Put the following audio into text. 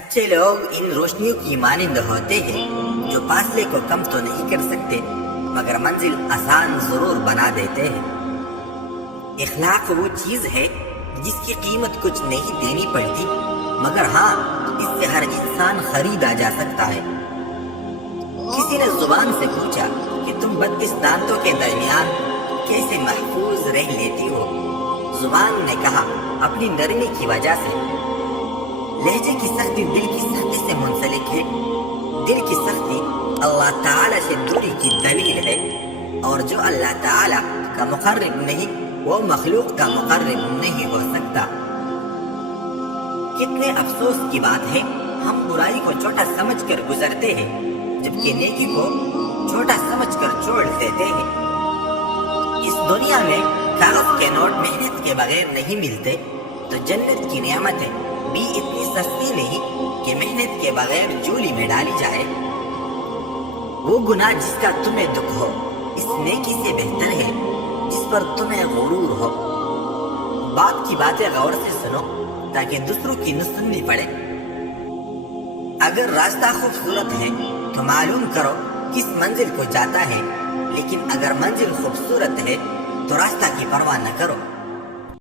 اچھے لوگ ان روشنیوں کی مانند ہوتے ہیں جو فاصلے کو کم تو نہیں کر سکتے مگر منزل آسان ضرور بنا دیتے ہیں۔ اخلاق وہ چیز ہے جس کی قیمت کچھ نہیں دینی پڑتی مگر ہاں اس سے ہر انسان خریدا جا سکتا ہے۔ کسی نے زبان سے پوچھا کہ تم 32 دانتوں کے درمیان کیسے محفوظ رہ لیتی ہو؟ زبان نے کہا اپنی نرمی کی وجہ سے۔ لہجے کی سختی دل کی سختی سے منسلک ہے۔ دل کی سختی اللہ تعالی سے دوری کی دلیل ہے، اور جو اللہ تعالی کا مقرب نہیں وہ مخلوق کا مقرب نہیں ہو سکتا۔ کتنے افسوس کی بات ہے، ہم برائی کو چھوٹا سمجھ کر گزرتے ہیں جبکہ نیکی کو چھوٹا سمجھ کر چھوڑ دیتے ہیں۔ اس دنیا میں کاغذ کے نوٹ محنت کے بغیر نہیں ملتے تو جنت کی نعمتیں بھی اتنی سستی نہیں کہ محنت کے بغیر جولی میں ڈالی جائے۔ وہ گناہ جس کا تمہیں دکھ ہو اس نیکی سے بہتر ہے جس پر تمہیں غرور ہو۔ باپ کی باتیں غور سے سنو تاکہ دوسروں کی نہ سننی پڑے۔ اگر راستہ خوبصورت ہے تو معلوم کرو کس منزل کو جاتا ہے، لیکن اگر منزل خوبصورت ہے تو راستہ کی پرواہ نہ کرو۔